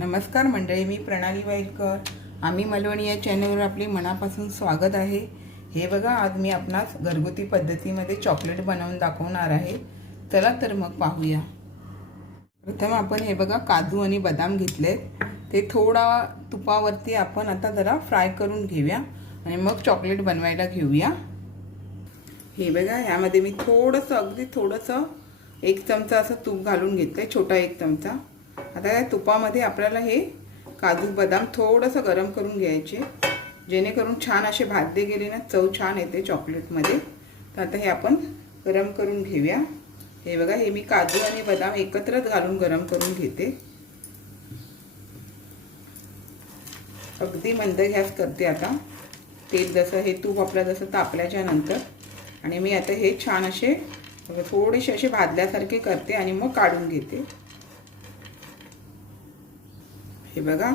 नमस्कार मंडळी मी प्रणाली वाईलकर. आम्ही मलवणी या चॅनलवर आपले मनापासून स्वागत आहे. हे बघा आज मी आपणास घरगुती पद्धतीमध्ये चॉकलेट बनवून दाखवणार आहे. चला तर मग पाहूया. प्रथम आपण हे बघा काजू आणि बदाम घेतले ते थोडा तुपावरती आपण आता जरा फ्राय करून घेऊया आणि मग चॉकलेट बनवायला घेऊया. हे बघा ह्यामध्ये मी थोडंसं अगदी थोडंसं एक चमचा असं तूप घालून घेतलं आहे छोटा एक चमचा. आता या तुपामध्ये आपल्याला हे काजू बदाम थोडंसं गरम करून घ्यायचे. जेणेकरून छान असे भाजले गेले ना चव छान येते चॉकलेटमध्ये. तर आता हे आपण गरम करून घेऊया. हे बघा हे मी काजू आणि बदाम एकत्रच घालून गरम करून घेते. अगदी मंद गॅस करते आता. तेल जसं हे तूप आपलं जसं तापल्याच्या नंतर. आणि मी आता हे छान असे थोडेसे असे भाजल्यासारखे करते आणि मग काढून घेते. हे बघा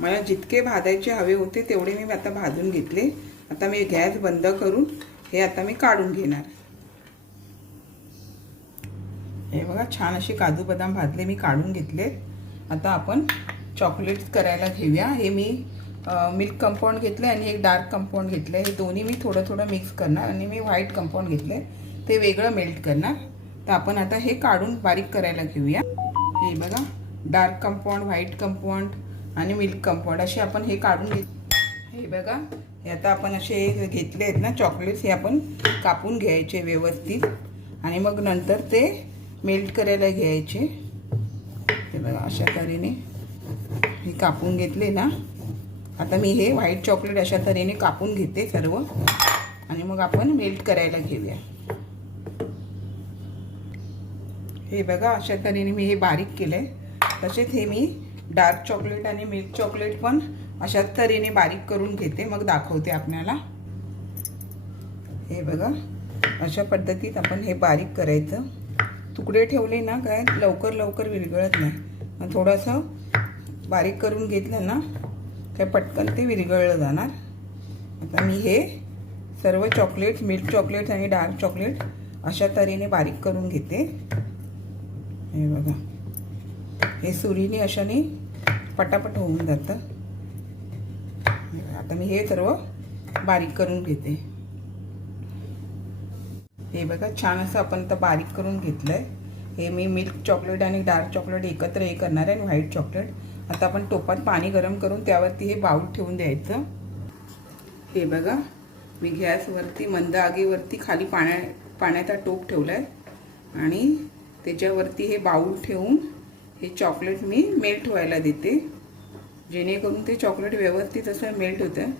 मला जितके भाजायचे हवे होते तेवढे मी आता भाजून घेतले. आता मी गॅस बंद करून हे आता मी काढून घेणार. हे बघा छान असे काजू बदाम भाजले मी काढून घेतले. आता आपण चॉकलेट्स करायला घेऊया. हे मी मिल्क कंपाऊंड घेतलं आणि एक डार्क कंपाऊंड घेतलं हे दोन्ही मी थोडं थोडं मिक्स करणार आणि मी व्हाईट कंपाऊंड घेतलं ते वेगळं मेल्ट करणार. तर आपण आता हे काढून बारीक करायला घेऊया. हे बघा डार्क कंपाऊंड व्हाईट कंपाऊंड आणि मिल्क कंपाऊंड असे आपण हे काढून घेत हे बघा हे आता आपण असे घेतले आहेत ना चॉकलेट्स हे आपण कापून घ्यायचे व्यवस्थित. आणि मग नंतर ते मेल्ट करायला घ्यायचे. हे बघा अशा तऱ्हेने हे कापून घेतले ना. आता मी हे व्हाईट चॉकलेट अशा तऱ्हेने कापून घेते सर्व. आणि मग आपण मेल्ट करायला घेऊया. हे बघा अशा तऱ्हेने मी हे बारीक केलं आहे तसेच हे मी डार्क चॉकलेट आणि मिल्क चॉकलेट पण अशाच तऱ्हेने बारीक करून घेते. मग दाखवते आपल्याला. हे बघा अशा पद्धतीत आपण हे बारीक करायचं. तुकडे ठेवले ना काय लवकर लवकर विरघळत नाही. थोडंसं बारीक करून घेतलं ना काय पटकन ते विरघळलं जाणार. आता मी हे सर्व चॉकलेट मिल्क चॉकलेट आणि डार्क चॉकलेट अशा तऱ्हेने बारीक करून घेते. हे बघा. हे सुरीने अशाने पटापट होऊन जातं. आता मी हे सर्व बारीक करून घेते. हे बघा छान असं आपण तर बारीक करून घेतलं आहे हे मी मिल्क चॉकलेट आणि डार्क चॉकलेट एकत्र हे करणार आहे आणि व्हाईट चॉकलेट. आता आपण टोपात पाणी गरम करून त्यावरती हे बाऊल ठेवून द्यायचं. हे बघा मी गॅसवरती मंद आगीवरती खाली पाण्या पाण्याचा टोप ठेवला आहे आणि त्याच्यावरती हे बाऊल ठेवून हे चॉकलेट मी मेल्ट व्हायला देते. जेणेकरून ते चॉकलेट व्यवस्थित असं मेल्ट होतं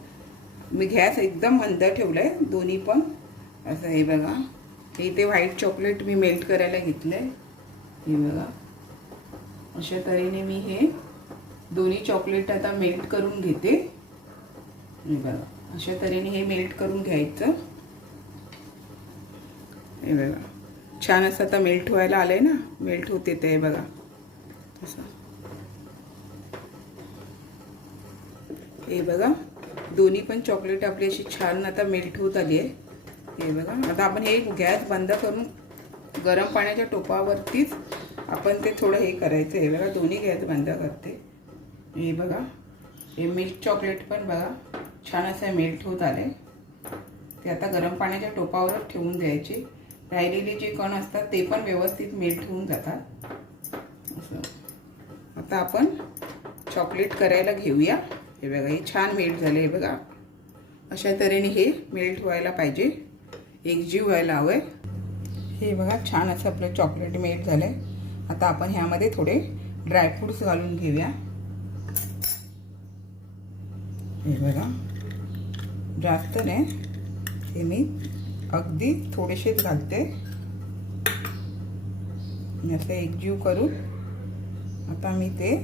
मी गॅस एकदम मंद ठेवला आहे दोन्ही पण. असं हे बघा. हे इथे व्हाईट चॉकलेट मी मेल्ट करायला घेतलं आहे हे बघा. अशा तऱ्हेने मी हे दोन्ही चॉकलेट आता मेल्ट करून घेते. हे बघा. अशा तऱ्हेने हे मेल्ट करून घ्यायचं. हे बघा. छान असं आता मेल्ट व्हायला आलंय ना? मेल्ट होते ते बघा. हे बघा दोन्ही पण चॉकलेट आपली अशी छान आता मेल्ट होत आली आहे. हे बघा आता आपण हे गॅस बंद करून गरम पाण्याच्या टोपावरतीच आपण ते थोडं हे करायचं हे बघा दोन्ही गॅस बंद करते. हे बघा हे मिल्क चॉकलेट पण बघा छान असं मेल्ट होत आले ते आता गरम पाण्याच्या टोपावरच ठेवून द्यायचे. राहिलेले जे कण असतात ते पण व्यवस्थित मेल्ट होऊन जातात. आता आपण चॉकलेट करायला घेऊया. हे बघा हे छान मेल्ट झाले. हे बघा अशा तऱ्हेने हे मेल्ट व्हायला पाहिजे. एकजीव व्हायला हवं आहे हे बघा छान असं आपलं चॉकलेट मेल्ट झालं आहे आता आपण ह्यामध्ये थोडे ड्रायफ्रूट्स घालून घेऊया. हे बघा जास्त नाही हे मी अगदी थोडेसेच घालते. असं एकजीव करून आता मी ते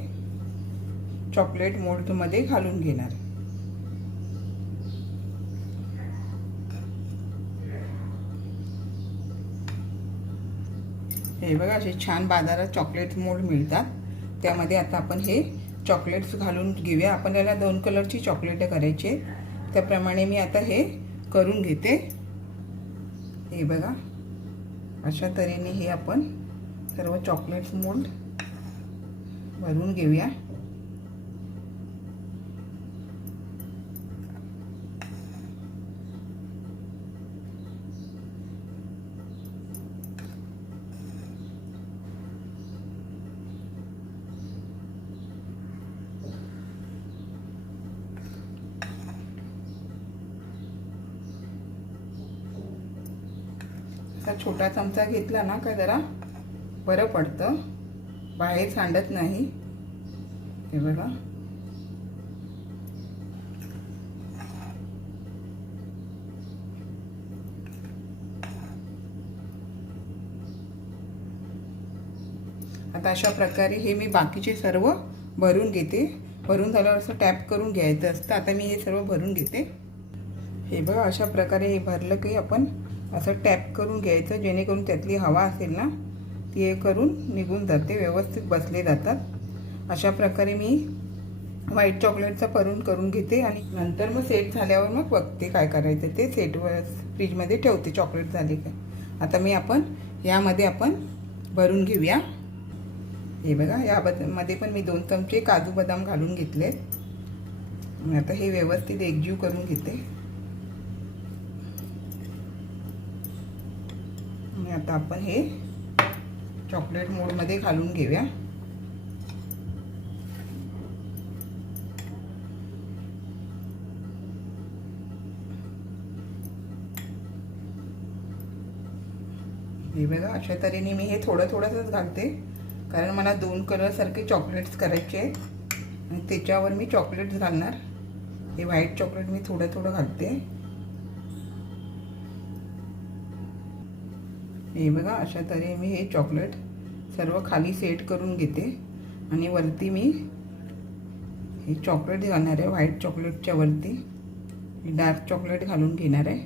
चॉकलेट मोल्डमध्ये घालून घेणार. हे बघा असे छान बाजारात चॉकलेट मोल्ड मिळतात. त्यामध्ये आता आपण हे चॉकलेट्स घालून घेऊया. आपण याला दोन कलरची चॉकलेट करायचे त्याप्रमाणे मी आता हे करून घेते. हे बघा अशा तऱ्हेने हे आपण सर्व चॉकलेट्स मोल्ड भरून घेऊया. छोटा चमचा घेतला ना का जरा? बरं पडतं. बाहेर सांडत नाही. हे बघा. आता अशा प्रकारे हे मी बाकीचे सर्व भरून घेते. भरून झाल्यावर असं टॅप करून घ्यायचं असतं. आता मी हे सर्व भरून घेते. हे बघा अशा प्रकारे हे भरलं की आपण असं टॅप करून घ्यायचं जेणेकरून त्यातली हवा असेल ना ती हे करून निघून जाते व्यवस्थित बसले जातात. अशा प्रकारे मी व्हाईट चॉकलेटचा भरून करून घेते आणि नंतर मग सेट झाल्यावर मग बघते काय करायचं ते. सेटवर फ्रीजमध्ये ठेवते चॉकलेट झाले काय आता मी आपण यामध्ये आपण भरून घेऊया. हे बघा यामध्ये पण मी दोन चमचे काजू बदाम घालून घेतले. आता हे व्यवस्थित एकजीव करून घेते. आणि आता आपण हे चॉकलेट मोडमध्ये घालून घेऊया. हे बघा अशा तऱ्हेने मी हे थोडं थोडंसंच घालते. कारण मला दोन कलरसारखे चॉकलेट्स करायचे आहेत. आणि त्याच्यावर मी चॉकलेट्स घालणार. हे व्हाईट चॉकलेट मी थोडं थोडं घालते. हे बघा अशा तऱ्हे मी हे चॉकलेट सर्व खाली सेट करून घेते. आणि वरती मी हे चॉकलेट घालणार आहे व्हाईट चॉकलेटच्या वरती. डार्क चॉकलेट घालून घेणार आहे.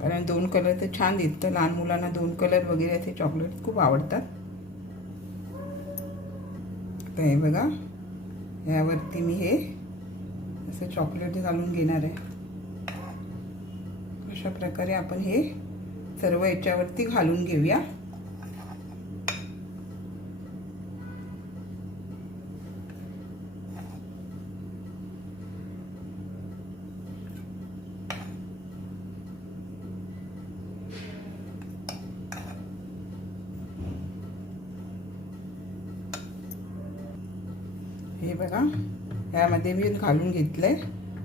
कारण दोन कलर तर छान तर लहान मुलांना दोन कलर वगैरे असे चॉकलेट खूप आवडतात. तर हे बघा यावरती मी हे असं चॉकलेट घालून घेणार आहे. अशा प्रकारे आपण हे सर्व याच्यावरती घालून घेऊया. हे बघा यामध्ये मी घालून घेतलं आहे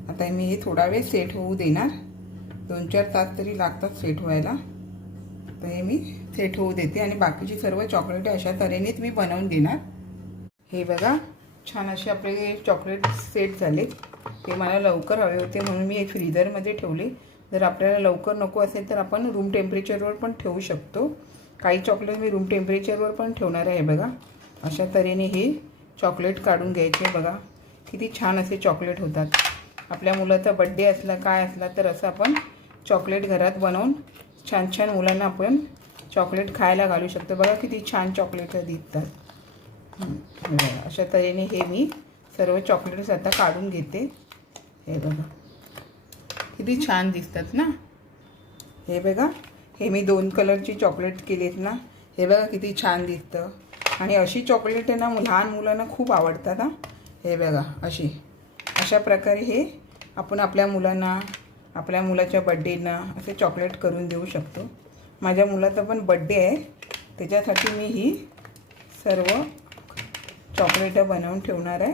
आता मी हे थोडा वेळ सेट होऊ देणार. दोन चार तास तरी लागतात सेट व्हायला. आता हे मी सेट होऊ देते आणि बाकीची सर्व चॉकलेट अशा तऱ्हेनेच मी बनवून देणार. हे बघा छान असे आपले चॉकलेट सेट झाले. ते मला लवकर हवे होते म्हणून मी हे फ्रीजरमध्ये ठेवले. जर आपल्याला लवकर नको असेल तर आपण रूम टेम्परेचरवर पण ठेवू शकतो. काही चॉकलेट मी रूम टेम्परेचरवर पण ठेवणार आहे बघा. अशा तऱ्हेने हे चॉकलेट काढून घ्यायचे बघा. किती छान असे चॉकलेट होतात. आपल्या मुलाचा बड्डे असला काय असला तर असं आपण चॉकलेट घरात बनवून छान छान मुलांना आपण चॉकलेट खायला घालू शकतो. बघा किती छान चॉकलेट दिसतात. अशा तऱ्हेने हे मी सर्व चॉकलेट्स आता काढून घेते. हे बघा. किती छान दिसतात ना. हे बघा हे मी दोन कलरची चॉकलेट केलीत ना. हे बघा किती छान दिसतं. आणि अशी चॉकलेट आहे ना लहान मुलांना खूप आवडतात हा. हे बघा अशी. अशा प्रकारे हे आपण आपल्या मुलांना आपल्या मुलाच्या बड्डेना असे चॉकलेट करून देऊ शकतो. माझ्या मुलाचा पण बड्डे आहे. त्याच्यासाठी मी ही सर्व चॉकलेटं बनवून ठेवणार आहे.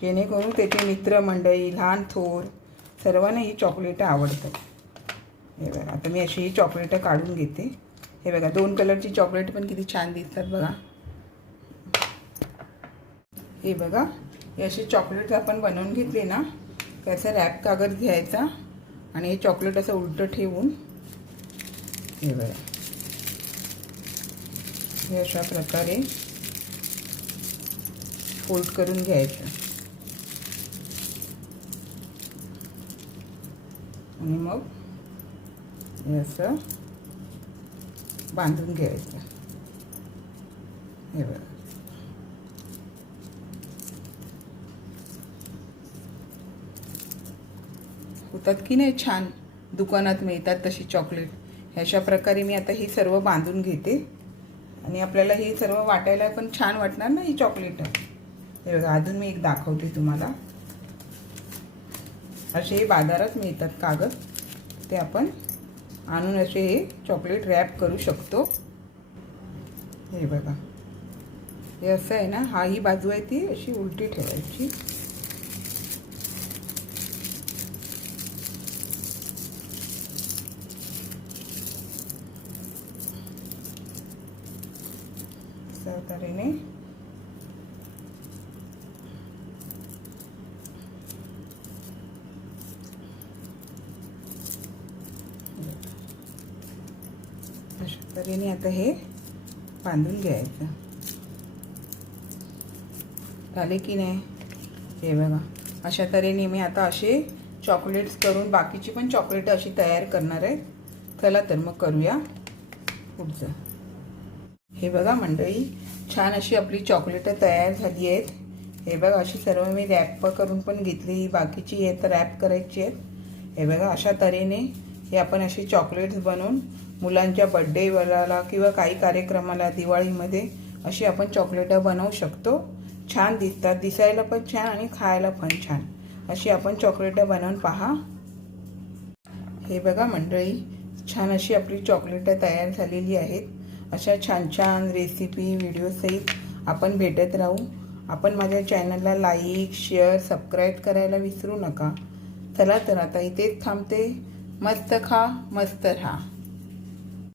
जेणेकरून त्याचे मित्रमंडळी लहान थोर सर्वांना ही चॉकलेटं आवडतात हे बघा आता मी अशी ही चॉकलेटं काढून घेते. हे बघा दोन कलरची चॉकलेट पण किती छान दिसतात बघा. हे बघा हे अशी चॉकलेट आपण बनवून घेतले ना त्याचा रॅप कागद घ्यायचा. आणि हे चॉकलेट असं उलटं ठेवून हे बघा. हे अशा प्रकारे फोल्ड करून घ्यायचं. आणि मग हे असं बांधून घ्यायचं. हे बघा. होतात की नाही छान दुकानात मिळतात तशी चॉकलेट ह्याशा प्रकारे मी आता ही सर्व बांधून घेते. आणि आपल्याला हे सर्व वाटायला पण छान वाटणार ना ही चॉकलेट हे बघा अजून मी एक दाखवते तुम्हाला. असे हे बाजारात मिळतात कागद. ते आपण आणून असे हे चॉकलेट रॅप करू शकतो. हे बघा. हे असं आहे ना हा ही बाजू आहे ती अशी उलटी ठेवायची अशा तऱ्हेने. अशा तऱ्हेने आता हे बांधून घ्यायचं. झाले की नाही? हे बघा. अशा तऱ्हेने मी आता असे चॉकलेट्स करून बाकीची पण चॉकलेट अशी तयार करणार आहे. चला तर मग करूया पुढचं. हे बघा मंडळी छान अशी आपली चॉकलेटं तयार झाली आहेत. हे बघा अशी सर्व मी रॅप करून पण घेतली. बाकीची हे तर रॅप करायची आहेत. हे बघा अशा तऱ्हेने हे आपण अशी चॉकलेट्स बनवून मुलांच्या बड्डेला किंवा काही कार्यक्रमाला दिवाळीमध्ये अशी आपण चॉकलेटं बनवू शकतो. छान दिसतात. दिसायला पण छान आणि खायला पण छान. अशी आपण चॉकलेटं बनवून पहा. हे बघा मंडळी छान अशी आपली चॉकलेटं तयार झालेली आहेत. अशा छान छान रेसिपी व्हिडिओसहित आपण भेटत राहू. आपण माझ्या चॅनलला लाईक शेअर सबस्क्राईब करायला विसरू नका. चला तर आता इथेच थांबते. मस्त खा मस्त राहा.